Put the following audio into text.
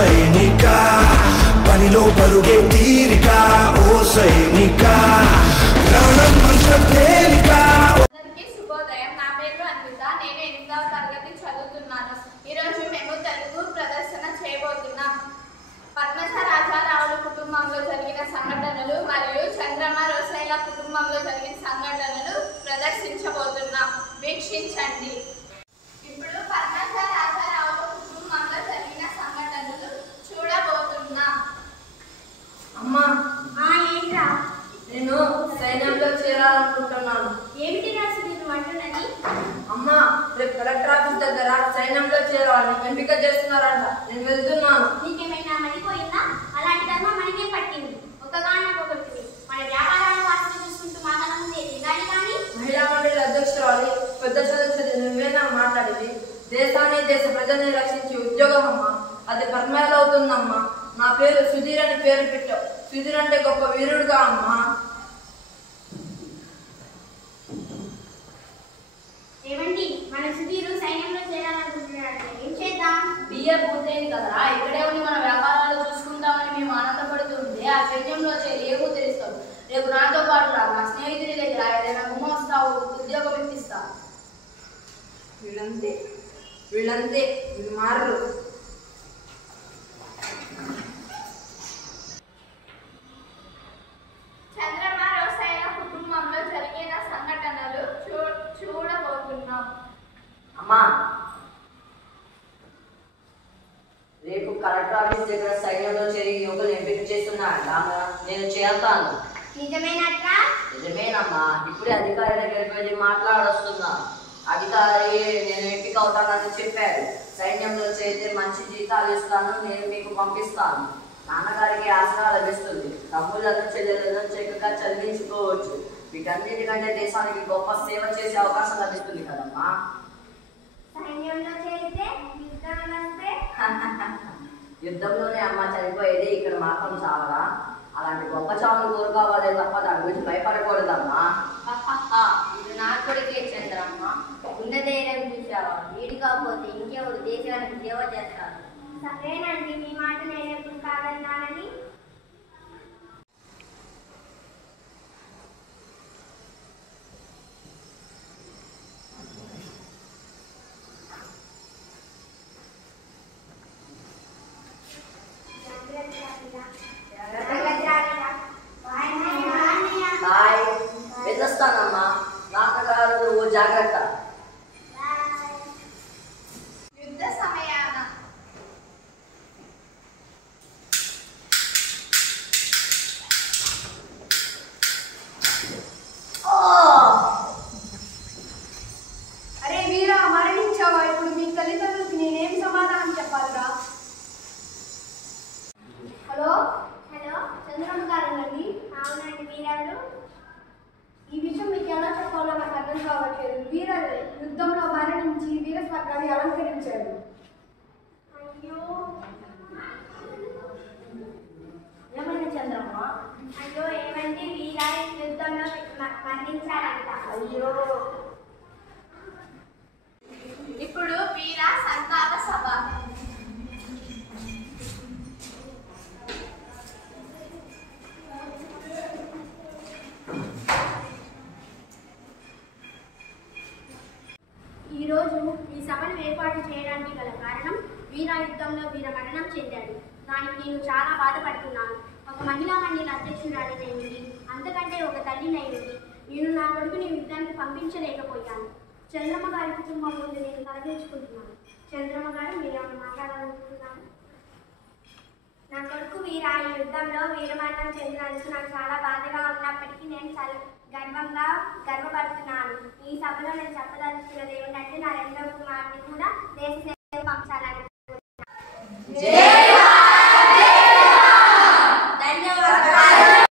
సైనిక పనిలో పరుగే తీరిక ఓ సైనిక ప్రాణం మంత్రం తేలిక. అందరికీ శుభోదయం. నా పేరు అన్విత. నేను 8వ తరగతి చదువుతున్నాను. ఈరోజు మేము తెలుగు ప్రదర్శన చేయబోతున్నాం. పద్మజ రాజారావుల కుటుంబంలో జరిగిన సంఘటనలు మరియు చంద్రమ రోసయ్య కుటుంబంలో జరిగిన సంఘటనలు ప్రదర్శించబోతున్నాం. వీక్షించండి. ఇప్పుడు పద్మజ రాజారావుల కుటుంబంలో జరిగిన సంఘటనలు చూడబోతున్నాం. అమ్మా, ఏంట్రా? నేను సైన్యంలో చేరాలనుకుంటున్నాను. ఏమిటి రాసు నేను అంటున్నది? అమ్మా, రేపు కలెక్టర్ ఆఫీస్ దగ్గర సైన్యంలో చేరాలని ఎంపిక చేస్తున్నారంట. నేను వెళ్తున్నాను. నీకేమైనా మడిపోయిందా? అలాంటి కర్మ మనకే పట్టింది. ఒకగానొకటి మన వ్యాపారాలు వాసన చూసుకుంటూ మాటల ముందే దిగాలి. కానీ మహిళా మండలి అధ్యక్షురాలి పెద్ద సదస్సుది నువ్వేనా మాట్లాడేది? దేశాన్ని దేశ ప్రజల్ని రక్షించి ఉద్యోగం అమ్మా, అది పర్మనెంట్ అవుతుందమ్మా. నా పేరు సుధీర్ అని పేరు పెట్టావు. సుధీర్ అంటే గొప్ప వీరుడుగా అమ్మా. ఏమండి, మన సుధీరు సైన్యంలో చేరాలనుకుంటున్నాడు. ఏం చేద్దాం? బిఏ పూర్తయింది కదరా, ఇక్కడే ఉండి మన వ్యాపారాలు చూసుకుంటామని మేము ఆనందపడుతుంటే ఆ సైన్యంలో చేరి ఏమో తెలుస్తావు. రేపు నాతో పాటు రా, నా స్నేహితుడి దగ్గర ఏదైనా గుమస్తావు, ఉద్యోగం ఇప్పిస్తా. వీళ్ళంతే వీళ్ళు మారరు. చంద్రమ రోసయ్య కుటుంబంలో జరిగిన సంఘటనలు చూడబోతున్నాం. అమ్మా, రేపు కలెక్టర్ ఆఫీస్ దగ్గర సైన్యంలో చేరి యువకులు ఎంపిక చేస్తున్నారట. నేను చేస్తాను. నిజమేనట్రా? నిజమేనమ్మా. ఇప్పుడే అధికారి దగ్గరికి వెళ్ళి మాట్లాడొస్తున్నా. అధికారి నేను ఎంపిక అవుతానని చెప్పాడు. సైన్యంలో చేరితే మంచి జీతాలు ఇస్తాను, నేను మీకు పంపిస్తాను. నాన్నగారికి ఆసరా లభిస్తుంది. తమ్ముళ్లను చెల్లెలను చక్కగా చదివించుకోవచ్చు. వీటన్నిటికంటే దేశానికి గొప్ప సేవ చేసే అవకాశం లభిస్తుంది కదమ్మా. సైన్యంలో చేరితే యుద్ధం వస్తే యుద్ధంలోనే అమ్మ చనిపోయేది, ఇక్కడ మాత్రం చావరా? అలాంటి గొప్ప చావును కోరుకోవాలే తప్ప దాని గురించి భయపడకూడదమ్మా. ఇది నా కొడుకే చంద్రమ్మ. గుండె ధైర్యం చూసావా? వీడి కాకపోతే ఇంకెవరు దేశానికి సేవ చేస్తారు. సరేనండి, మీ మాట నేను ఎప్పుడు కాదన్నానని. హాయ్, వెళ్ళొస్తానమ్మా. నాన్నగారు నువ్వు జాగ్రత్త. యుద్ధ సమయాన అరే వీరా, మరణించావా? ఇప్పుడు మీ తల్లిదండ్రులకి నేనేం సమాధానం చెప్పాలిరా? హలో హలో, చంద్రమ్మ గారేనండి? అవునండి. మీరెవరు? ఈ విషయం మీకు ఎలా చెప్పాలో నాకు అర్థం కావట్లేదు. వీర యుద్ధంలో మరణించి వీరస్వర్గాన్ని అలంకరించాడు. అయ్యో ఏమైనా చంద్రమ్మ? అయ్యో, ఏమండి? వీరా యుద్ధంలో మరణించాడంట. అయ్యో. ఇప్పుడు వీర సంతాప సభ. ఈరోజు ఈ సభను ఏర్పాటు చేయడానికి గల కారణం, వీర యుద్ధంలో వీర మరణం చెందాడు. దానికి నేను చాలా బాధపడుతున్నాను. ఒక మహిళా మండలి అధ్యక్షురాలినైంది, అంతకంటే ఒక తల్లినైంది నేను నా కొడుకుని యుద్ధానికి పంపించలేకపోయాను. చంద్రమ్మ గారి కుటుంబం ముందు నేను తలదించుకుంటున్నాను. చంద్రమ్మ గారు, మీరు ఏమైనా మాట్లాడాలనుకుంటున్నాను? నా కొడుకు వీర ఈ యుద్ధంలో వీరమరణం చెందినందుకు నాకు చాలా బాధగా ఉన్నప్పటికీ నేను చాలా గర్వపడుతున్నాను. ఈ సభలో నేను చెప్పదలుచుకున్నది ఏమిటంటే, నా రెండవ కుమారుని కూడా దేశ సేవ పంచాలనుకుంటున్నాను.